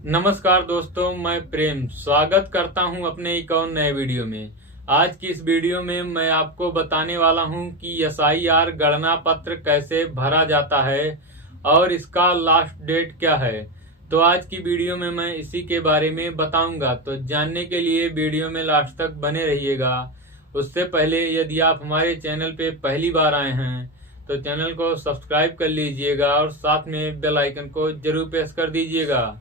नमस्कार दोस्तों, मैं प्रेम स्वागत करता हूं अपने एक और नए वीडियो में। आज की इस वीडियो में मैं आपको बताने वाला हूं कि SIR गणना पत्र कैसे भरा जाता है और इसका लास्ट डेट क्या है। तो आज की वीडियो में मैं इसी के बारे में बताऊंगा। तो जानने के लिए वीडियो में लास्ट तक बने रहिएगा। उससे पहले यदि आप हमारे चैनल पे पहली बार आए हैं तो चैनल को सब्सक्राइब कर लीजिएगा और साथ में बेल आइकन को जरूर प्रेस कर दीजिएगा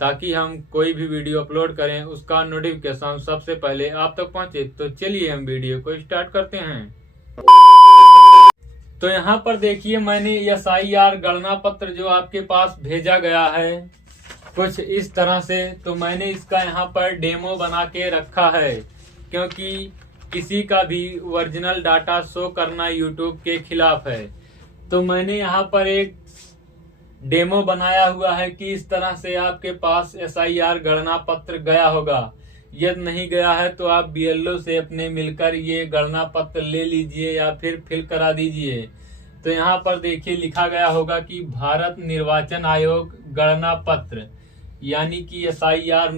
ताकि हम कोई भी वीडियो अपलोड करें उसका नोटिफिकेशन सबसे पहले आप तक पहुंचे। तो चलिए हम वीडियो को स्टार्ट करते हैं। तो यहाँ पर देखिए, मैंने SIR गणना पत्र जो आपके पास भेजा गया है कुछ इस तरह से। तो मैंने इसका यहाँ पर डेमो बना के रखा है, क्योंकि किसी का भी ओरिजिनल डाटा शो करना यूट्यूब के खिलाफ है। तो मैंने यहाँ पर एक डेमो बनाया हुआ है कि इस तरह से आपके पास SIR गणना पत्र गया होगा। यदि नहीं गया है तो आप BLO से अपने मिलकर ये गणना पत्र ले लीजिए या फिर फिल करा दीजिए। तो यहाँ पर देखिए लिखा गया होगा कि भारत निर्वाचन आयोग गणना पत्र यानी कि SIR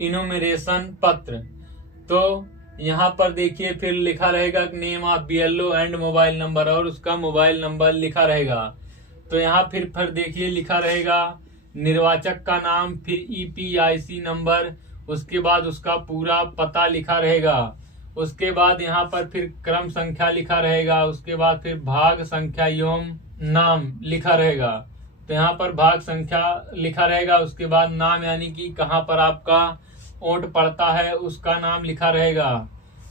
इनुमरेशन पत्र। तो यहाँ पर देखिए फिर लिखा रहेगा name of BLO and mobile number, और उसका मोबाइल नंबर लिखा रहेगा। तो यहाँ फिर देखिए लिखा रहेगा निर्वाचक का नाम, फिर EPIC नंबर, उसके बाद उसका पूरा पता लिखा रहेगा। उसके बाद यहाँ पर फिर क्रम संख्या लिखा रहेगा। उसके बाद फिर भाग संख्या एवं नाम लिखा रहेगा। तो यहाँ पर भाग संख्या लिखा रहेगा। उसके बाद नाम यानी कि कहाँ पर आपका वोट पड़ता है उसका नाम लिखा रहेगा।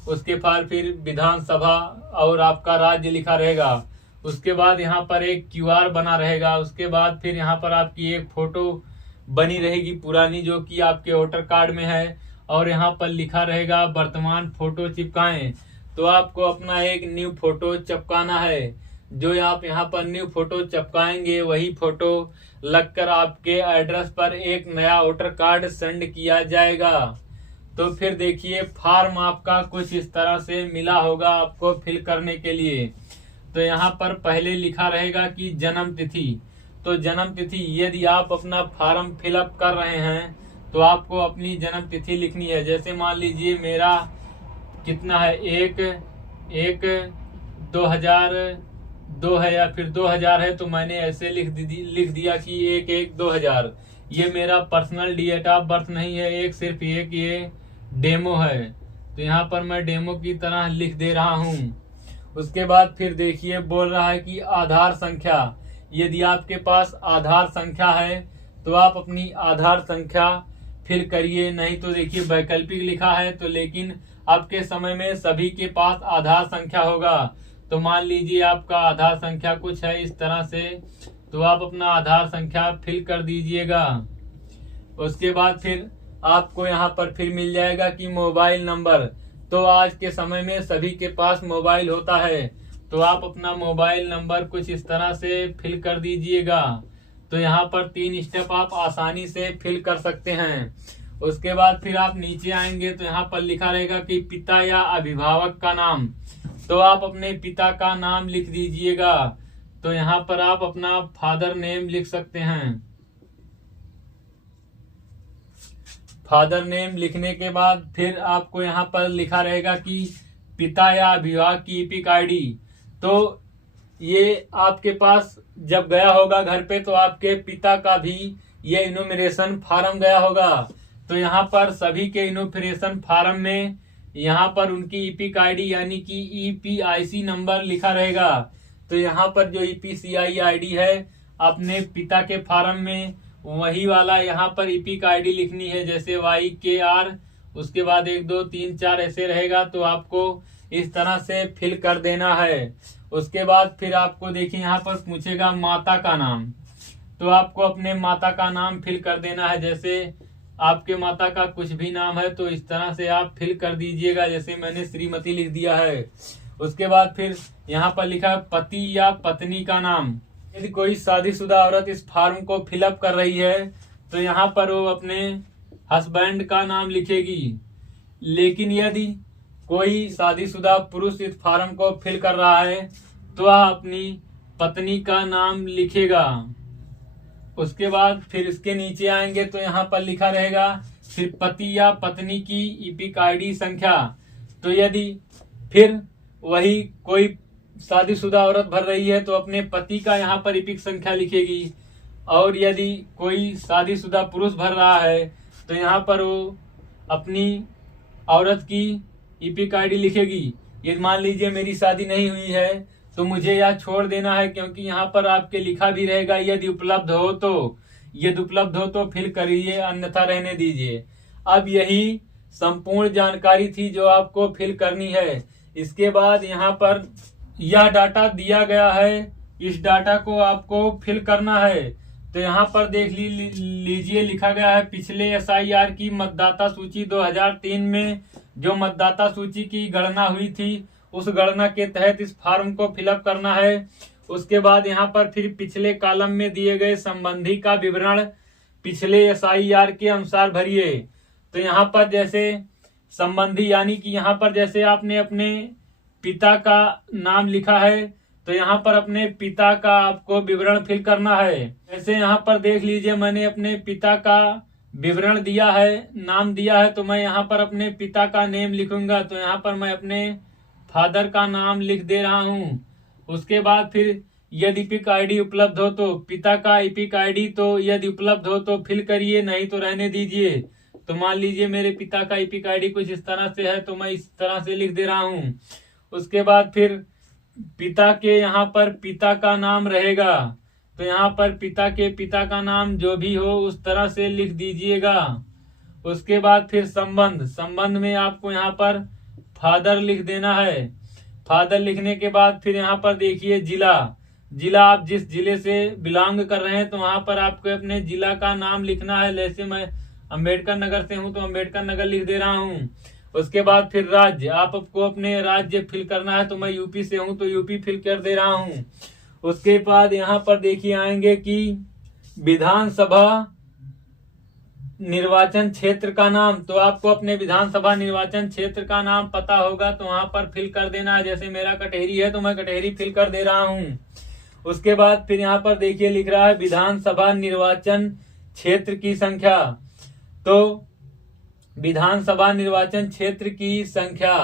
उसके बाद फिर विधानसभा और आपका राज्य लिखा रहेगा। उसके बाद यहाँ पर एक QR बना रहेगा। उसके बाद फिर यहाँ पर आपकी एक फोटो बनी रहेगी पुरानी, जो कि आपके वोटर कार्ड में है, और यहाँ पर लिखा रहेगा वर्तमान फोटो चिपकाएं। तो आपको अपना एक न्यू फोटो चिपकाना है। जो आप यहाँ पर न्यू फोटो चिपकाएंगे वही फोटो लगकर आपके एड्रेस पर एक नया वोटर कार्ड सेंड किया जाएगा। तो फिर देखिए फॉर्म आपका कुछ इस तरह से मिला होगा आपको फिल करने के लिए। तो यहाँ पर पहले लिखा रहेगा कि जन्म तिथि। तो जन्म तिथि, यदि आप अपना फॉर्म फिलअप कर रहे हैं तो आपको अपनी जन्म तिथि लिखनी है। जैसे मान लीजिए मेरा कितना है, 1/1/2002 है या फिर 2000 है, तो मैंने ऐसे लिख दिया कि 1/1/2000। ये मेरा पर्सनल डेट ऑफ बर्थ नहीं है, एक सिर्फ एक ये डेमो है। तो यहाँ पर मैं डेमो की तरह लिख दे रहा हूँ। उसके बाद फिर देखिए बोल रहा है कि आधार संख्या। यदि आपके पास आधार संख्या है तो आप अपनी आधार संख्या फिल करिए, नहीं तो देखिए वैकल्पिक लिखा है। तो लेकिन आपके समय में सभी के पास आधार संख्या होगा। तो मान लीजिए आपका आधार संख्या कुछ है इस तरह से, तो आप अपना आधार संख्या फिल कर दीजिएगा। उसके बाद फिर आपको यहाँ पर फिर मिल जाएगा कि मोबाइल नंबर। तो आज के समय में सभी के पास मोबाइल होता है, तो आप अपना मोबाइल नंबर कुछ इस तरह से फिल कर दीजिएगा। तो यहाँ पर 3 स्टेप आप आसानी से फिल कर सकते हैं। उसके बाद फिर आप नीचे आएंगे तो यहाँ पर लिखा रहेगा कि पिता या अभिभावक का नाम। तो आप अपने पिता का नाम लिख दीजिएगा। तो यहाँ पर आप अपना फादर नेम लिख सकते हैं। फादर नेम लिखने के बाद फिर आपको यहाँ पर लिखा रहेगा कि पिता या अभिभावक की EPIC ID। तो ये आपके पास जब गया होगा घर पे तो आपके पिता का भी ये इनुमरेशन फार्म गया होगा। तो यहाँ पर सभी के इनुमरेशन फार्म में यहाँ पर उनकी EPIC ID यानी कि EPIC नंबर लिखा रहेगा। तो यहाँ पर जो EPCI ID है अपने पिता के फार्म में वही वाला यहाँ पर EPIC ID लिखनी है, जैसे YKR, उसके बाद 1 2 3 4 ऐसे रहेगा। तो आपको इस तरह से फिल कर देना है। उसके बाद फिर आपको देखिए यहाँ पर पूछेगा माता का नाम। तो आपको अपने माता का नाम फिल कर देना है। जैसे आपके माता का कुछ भी नाम है तो इस तरह से आप फिल कर दीजिएगा, जैसे मैंने श्रीमती लिख दिया है। उसके बाद फिर यहाँ पर लिखा है पति या पत्नी का नाम। यदि कोई शादीशुदा औरत इस फॉर्म को फिलअप कर रही है तो यहाँ पर वो अपने हस्बैंड का नाम लिखेगी। लेकिन यदि कोई शादीशुदा पुरुष इस फॉर्म को फिल कर रहा है तो वह अपनी पत्नी का नाम लिखेगा। उसके बाद फिर इसके नीचे आएंगे तो यहाँ पर लिखा रहेगा फिर पति या पत्नी की ईपिक आईडी संख्या। तो यदि फिर वही कोई शादीशुदा औरत भर रही है तो अपने पति का यहाँ पर ईपिक संख्या लिखेगी, और यदि कोई शादीशुदा पुरुष भर रहा है तो यहाँ पर वो अपनी औरत की ईपिक आईडी लिखेगी। यदि मान लीजिए मेरी शादी नहीं हुई है तो मुझे यह छोड़ देना है, क्योंकि यहाँ पर आपके लिखा भी रहेगा यदि उपलब्ध हो तो फिल करिए, अन्यथा रहने दीजिए। अब यही संपूर्ण जानकारी थी जो आपको फिल करनी है। इसके बाद यहाँ पर यह डाटा दिया गया है, इस डाटा को आपको फिल करना है। तो यहाँ पर देख लीजिए लिखा गया है पिछले एसआईआर की मतदाता सूची 2003 में जो मतदाता सूची की गणना हुई थी उस गणना के तहत इस फॉर्म को फिलअप करना है। उसके बाद यहाँ पर फिर पिछले कॉलम में दिए गए संबंधी का विवरण पिछले एसआईआर के अनुसार भरिए। तो यहाँ पर जैसे संबंधी यानी कि यहाँ पर जैसे आपने अपने पिता का नाम लिखा है तो यहाँ पर अपने पिता का आपको विवरण फिल करना है। जैसे यहाँ पर देख लीजिए मैंने अपने पिता का विवरण दिया है, नाम दिया है, तो मैं यहाँ पर अपने पिता का नेम लिखूंगा। तो यहाँ पर मैं अपने फादर का नाम लिख दे रहा हूँ। उसके बाद फिर यदि ईपिक आईडी उपलब्ध हो तो पिता का ईपिक आईडी तो यदि उपलब्ध हो तो फिल करिए, नहीं तो रहने दीजिए। तो मान लीजिए मेरे पिता का ईपिक आईडी कुछ इस तरह से है तो मैं इस तरह से लिख दे रहा हूँ। उसके बाद फिर पिता के यहाँ पर पिता का नाम रहेगा तो यहाँ पर पिता के पिता का नाम जो भी हो उस तरह से लिख दीजिएगा। उसके बाद फिर संबंध में आपको यहाँ पर फादर लिख देना है। फादर लिखने के बाद फिर यहाँ पर देखिए जिला आप जिस जिले से बिलोंग कर रहे हैं तो वहाँ पर आपको अपने जिला का नाम लिखना है। जैसे मैं अंबेडकर नगर से हूँ तो अंबेडकर नगर लिख दे रहा हूँ। उसके बाद फिर राज्य, आपको अपने राज्य फिल करना है तो मैं यूपी से हूँ तो यूपी फिल कर दे रहा हूँ। उसके बाद यहाँ पर देखिए आएंगे कि विधानसभा निर्वाचन क्षेत्र का नाम, तो आपको अपने विधानसभा निर्वाचन क्षेत्र का नाम पता होगा तो वहां पर फिल कर देना है। जैसे मेरा कटेहरी है तो मैं कटेहरी फिल कर दे रहा हूँ। उसके बाद फिर यहाँ पर देखिए लिख रहा है विधानसभा निर्वाचन क्षेत्र की संख्या। तो विधानसभा निर्वाचन क्षेत्र की संख्या,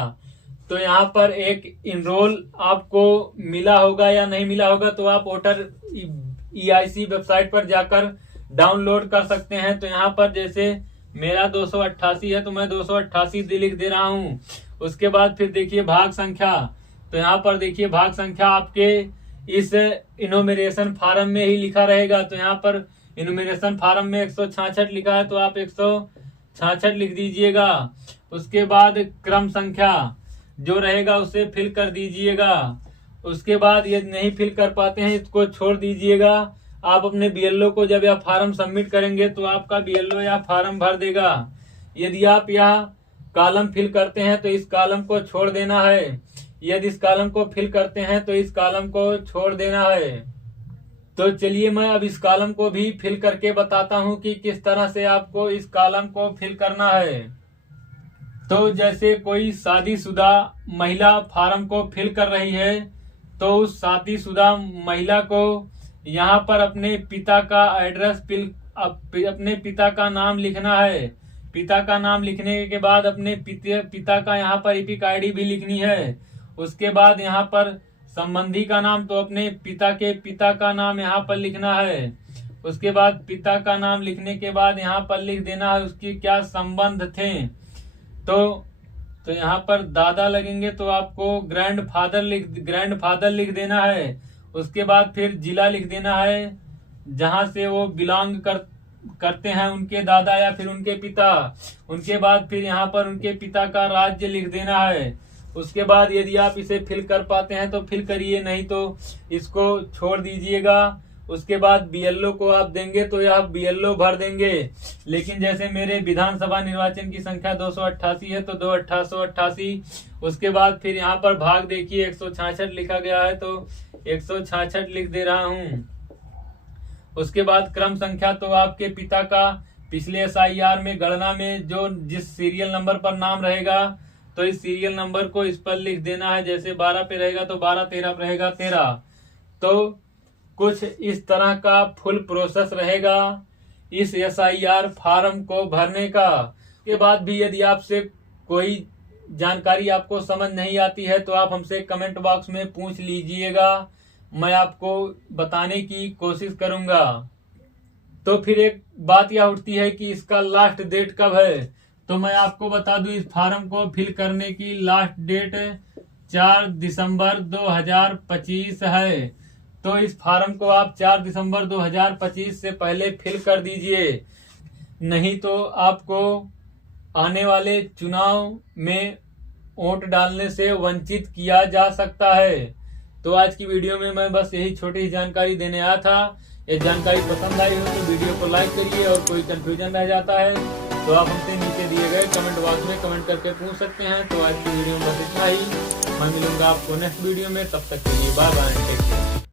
तो यहाँ पर एक इनरोल आपको मिला होगा या नहीं मिला होगा तो आप वोटर EIC वेबसाइट पर जाकर डाउनलोड कर सकते हैं। तो यहाँ पर जैसे मेरा 288 है तो मैं 288 लिख दे रहा हूँ। उसके बाद फिर देखिए भाग संख्या, तो यहाँ पर देखिए भाग संख्या आपके इस इनोमिनेशन फार्म में ही लिखा रहेगा। तो यहाँ पर इनोमिनेशन फार्म में 166 लिखा है तो आप 166 लिख दीजिएगा। उसके बाद क्रम संख्या जो रहेगा उसे फिल कर दीजिएगा। उसके बाद यदि नहीं फिल कर पाते हैं इसको छोड़ दीजिएगा। आप अपने BLO को जब यह फॉर्म सबमिट करेंगे तो आपका BLO यह फॉर्म भर देगा। यदि आप यह कॉलम फिल करते हैं तो इस कॉलम को छोड़ देना है, यदि इस कॉलम को फिल करते हैं तो इस कॉलम को छोड़ देना है। तो चलिए मैं अब इस कॉलम को भी फिल करके बताता हूं कि किस तरह से आपको इस कॉलम को फिल करना है। तो जैसे कोई शादीशुदा महिला फॉर्म को फिल कर रही है तो उस शादीशुदा महिला को यहाँ पर अपने पिता का एड्रेस अपने पिता का नाम लिखना है। पिता का नाम लिखने के बाद अपने पिता का यहाँ पर ईपिक आईडी भी लिखनी है। उसके बाद यहाँ पर संबंधी का नाम, तो अपने पिता के पिता का नाम यहाँ पर लिखना है। उसके बाद पिता का नाम लिखने के बाद यहाँ पर लिख देना है उसकी क्या संबंध थे। तो यहाँ पर दादा लगेंगे तो आपको ग्रैंडफादर लिख देना है। उसके बाद फिर जिला लिख देना है जहां से वो बिलोंग करते हैं उनके दादा या फिर उनके पिता। उनके बाद फिर यहाँ पर उनके पिता का राज्य लिख देना है। उसके बाद यदि आप इसे फिल कर पाते हैं तो फिल करिए, नहीं तो इसको छोड़ दीजिएगा। उसके बाद BLO को आप देंगे तो यह BLO भर देंगे। लेकिन जैसे मेरे विधानसभा निर्वाचन की संख्या 288 है तो 288। उसके बाद फिर यहाँ पर भाग देखिए 166 लिखा गया है तो 166 लिख दे रहा हूँ। उसके बाद क्रम संख्या, तो आपके पिता का पिछले SIR में गणना में जो जिस सीरियल नंबर पर नाम रहेगा तो इस सीरियल नंबर को इस पर लिख देना है। जैसे 12 पे रहेगा तो 12, 13 पे रहेगा 13। तो कुछ इस तरह का फुल प्रोसेस रहेगा इस SIR फॉर्म को भरने का। के बाद भी यदि आपसे कोई जानकारी आपको समझ नहीं आती है तो आप हमसे कमेंट बॉक्स में पूछ लीजिएगा, मैं आपको बताने की कोशिश करूंगा। तो फिर एक बात यह उठती है कि इसका लास्ट डेट कब है, तो मैं आपको बता दूं इस फॉर्म को फिल करने की लास्ट डेट 4 दिसंबर 2025 है। तो इस फॉर्म को आप 4 दिसंबर 2025 से पहले फिल कर दीजिए, नहीं तो आपको आने वाले चुनाव में वोट डालने से वंचित किया जा सकता है। तो आज की वीडियो में मैं बस यही छोटी सी जानकारी देने आया था। ये जानकारी पसंद आई हो तो वीडियो को लाइक करिए, और कोई कंफ्यूजन रह जाता है तो आप हमसे नीचे दिए गए कमेंट बॉक्स में कमेंट करके पूछ सकते हैं। तो आज की वीडियो में बस इतना ही, मैं मिलूंगा आपको नेक्स्ट वीडियो में, तब तक के लिए बाय बाय, टेक केयर।